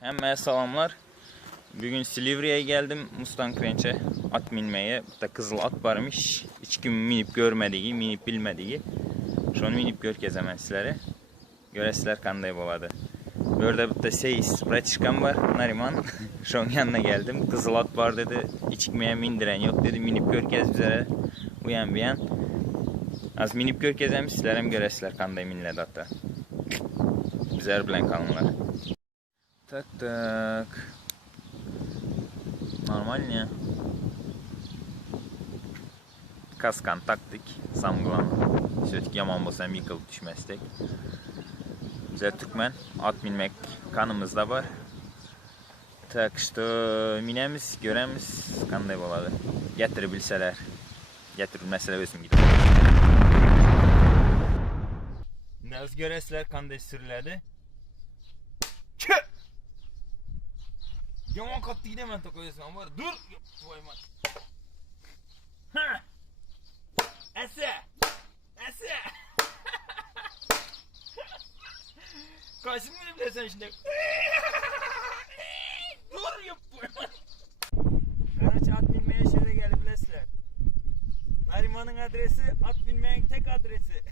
Hemen salamlar. Bugün Silivri'ye geldim Mustang Ranch'e at minmeye. Burada kızıl at varmış. Hiç kim minip görmediği, minip bilmediği. Şunu minip görkez hemen sizlere. Göresizler kanday boladı. Burada Seyis, Bratişkan var, Nariman. Şunun yanına geldim. Kızıl at var dedi. Hiç kimeye mindiren yok dedi. Minip görkez bizlere. Uyan bir yan. Az minip görkezem sizlere hem göresizler kanday minledi hatta. Bizler bilen kalınlar. Tak tak. Normal ya. Kaskan taktık. Samgılan. Söyledik yaman bolsam yıkılıp düşmezdik. Bizler Türkmen. At minmek kanımızda var. Tak işte minemiz, göremiz kanday boladı. Getirebilseler. Getirilmeseler özüm gidiyor. Naz göresizler kanday sürülerdi. Yaman kattı gidemem takoyasın var. Dur! Vay man. Ha! Ese! Ese! Kaçın mı bilirsen şimdi? Dur yap vay man. Karaç at binmeye şöyle gelip bilesler. Nariman'ın adresi at binmeyen tek adresi.